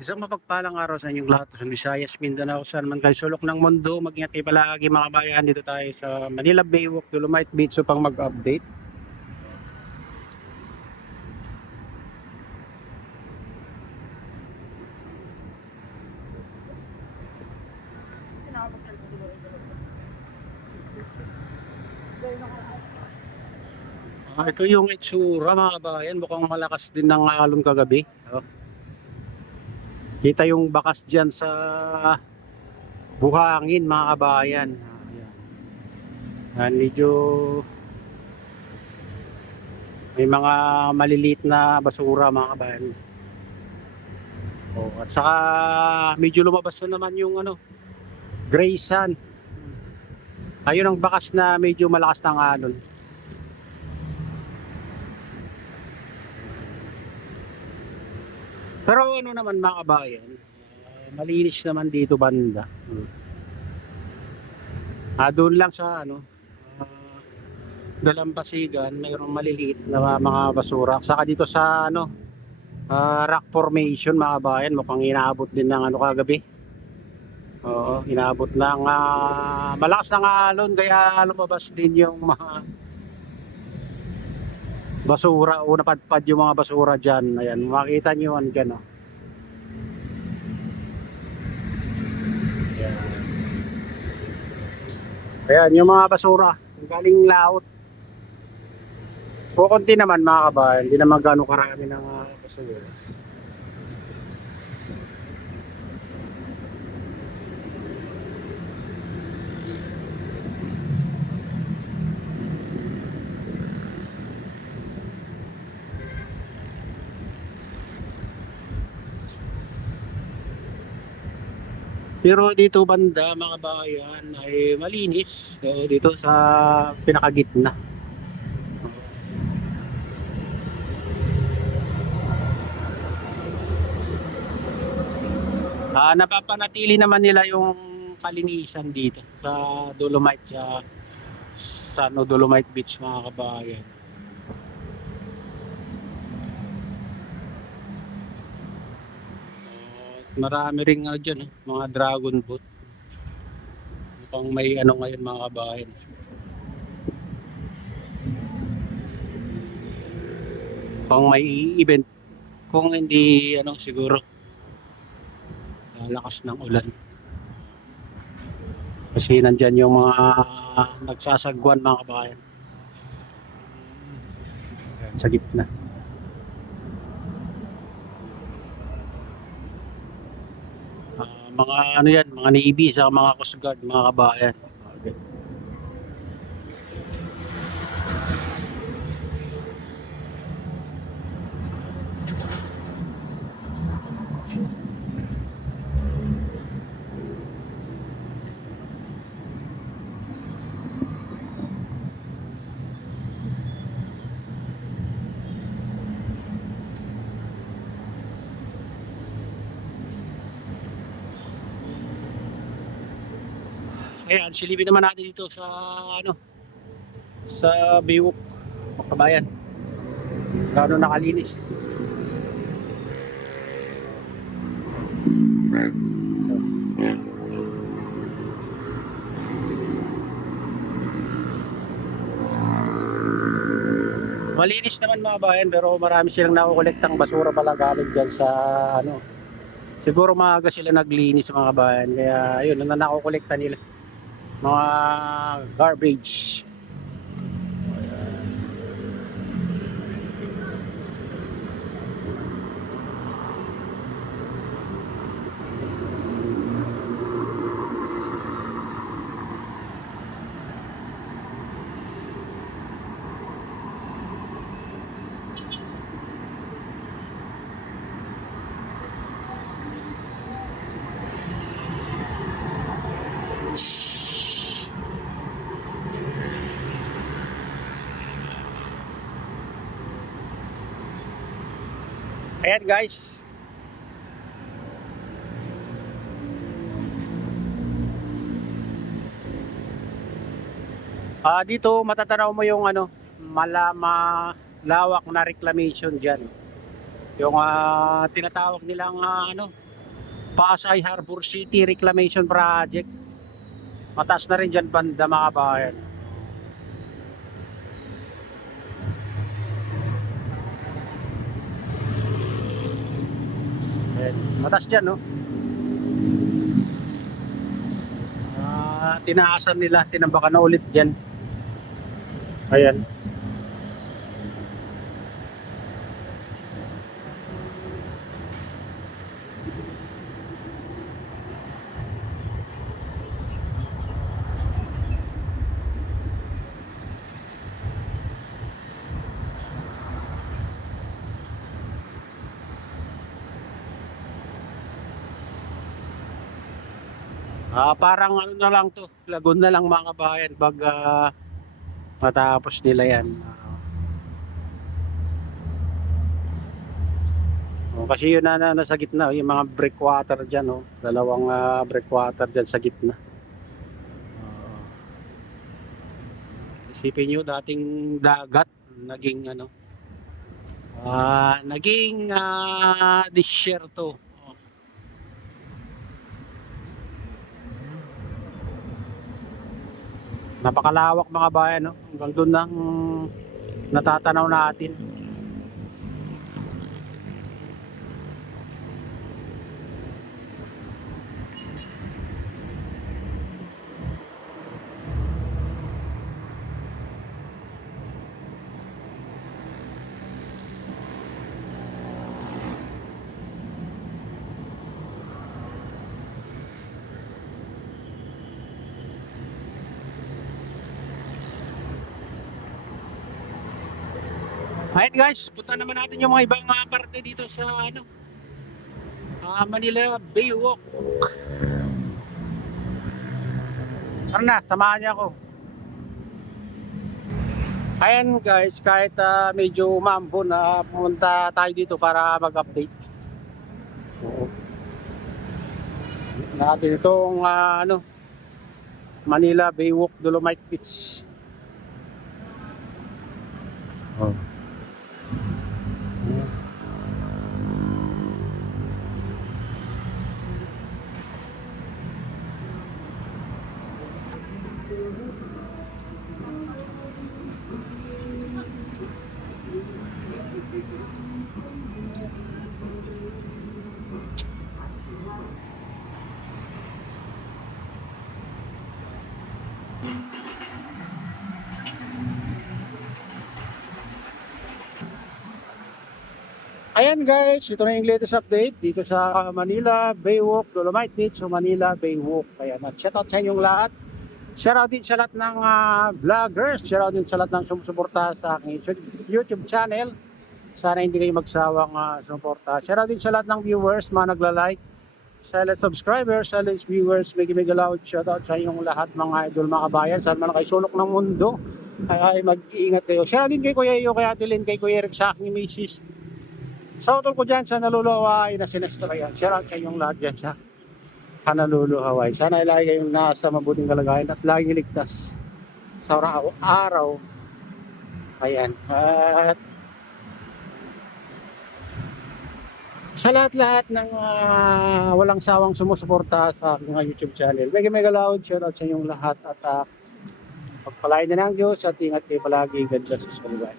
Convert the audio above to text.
Isang mapagpalang araw sa inyong lahat sa Visayas, Mindanao, saan man kayo sulok ng mundo. Mag-ingat kayo palagi mga kabayan. Dito tayo sa Manila Baywalk, Dolomite Beach upang mag-update. Ito yung itsura mga kabayan. Mukhang malakas din ng alon kagabi. Kita yung bakas dyan sa buhangin mga kabayan. Medyo may mga maliliit na basura mga kabayan. At saka medyo lumabas na naman yung gray sand. Ayun ang bakas na medyo malakas ng alon. Pero ano naman mga kabayan, malinis naman dito banda. Doon lang sa Dalampasigan, mayroong maliliit na mga basura. Saka dito sa rock formation mga kabayan, mukhang inaabot din ng kagabi. Oo, inaabot ng malakas ng alon kaya lumabas din yung mga basura o napadpad yung mga basura dyan. Ayan, makita nyo dyan. Ayan, yung mga basura galing laot. Kukunti naman mga kabayan, hindi naman gano'ng karami ng basura. Pero dito banda mga kabayan ay malinis. So, dito sa pinakagitna. Napapanatili naman nila yung kalinisan dito sa Dolomite sa Dolomite Beach mga kabayan. Marami ring dyan, mga dragon boat. Mukhang may ngayon mga kabayan. Mukhang may event. Kung hindi siguro lakas ng ulan. Kasi nandyan yung mga nagsasagwan mga kabayan. Sa gitna. Mga yan, mga Navy sa mga Coast Guard, mga kabayan. Okay. Ayan, silipin naman natin dito sa sa Baywalk, mga kabayan. Gaano nakalinis. Malinis naman mga bayan, pero marami silang nakukolektang basura pala galing dyan sa siguro maaga sila naglinis mga bayan, kaya yun na nakukolekta nila mga garbage. Ayan guys, dito matatanaw mo yung malawak na reclamation dyan, yung tinatawag nilang Pasay Harbor City Reclamation Project. Mataas na rin dyan banda mga kabayan. Ayan. Mataas dyan, no? Tinaasan nila, tinambakan na ulit dyan. Ayan. Parang ano na lang to, lagun na lang mga kabayan pag matapos nila yan. Kasi yun na nasa gitna, yung mga breakwater dyan, oh. Dalawang breakwater dyan sa gitna. Isipin nyo, dating dagat, naging ano, naging disyerto. Napakalawak mga bayan, no? Hanggang doon lang natatanaw natin. Ayan guys, punta naman natin yung mga ibang mga parte dito sa ano, Manila Baywalk. Tara na, samahan niya ako. Ayan guys, kahit medyo umambon na pumunta tayo dito para mag-update. Natin itong ano, Manila Baywalk Dolomite Beach. Oh. Ayan guys, ito na yung latest update dito sa Manila Baywalk Dolomite Beach o Manila Baywalk. Ayan, at shoutout sa inyong lahat. Shoutout din sa lahat ng vloggers. Shoutout din sa lahat ng sumusuporta sa aking YouTube channel. Sana hindi kayo magsawang sumuporta. Shoutout din sa lahat ng viewers, mga nagla-like, silent subscribers, silent viewers, mega loud. Shoutout sa inyong lahat mga idol, mga kabayan. Saan man kayo sulok ng mundo, ay mag-iingat kayo. Shoutout din kay Kuya Iyo, kay Ate Lynn, kay Kuya Eric, sa aking misis. Sa utol ko dyan sa naluluhawain na sinestra yan. Shoutout sa inyong lahat dyan sa naluluhawain. Sana lagi kayong nasa mabuting kalagayan at lagi ligtas sa araw. Ayan. At sa lahat-lahat ng walang sawang sumusuporta sa aking YouTube channel. Mega loud. Shoutout sa inyong lahat at pagpalain na ng Diyos at ingat kayo palagi. God bless us all.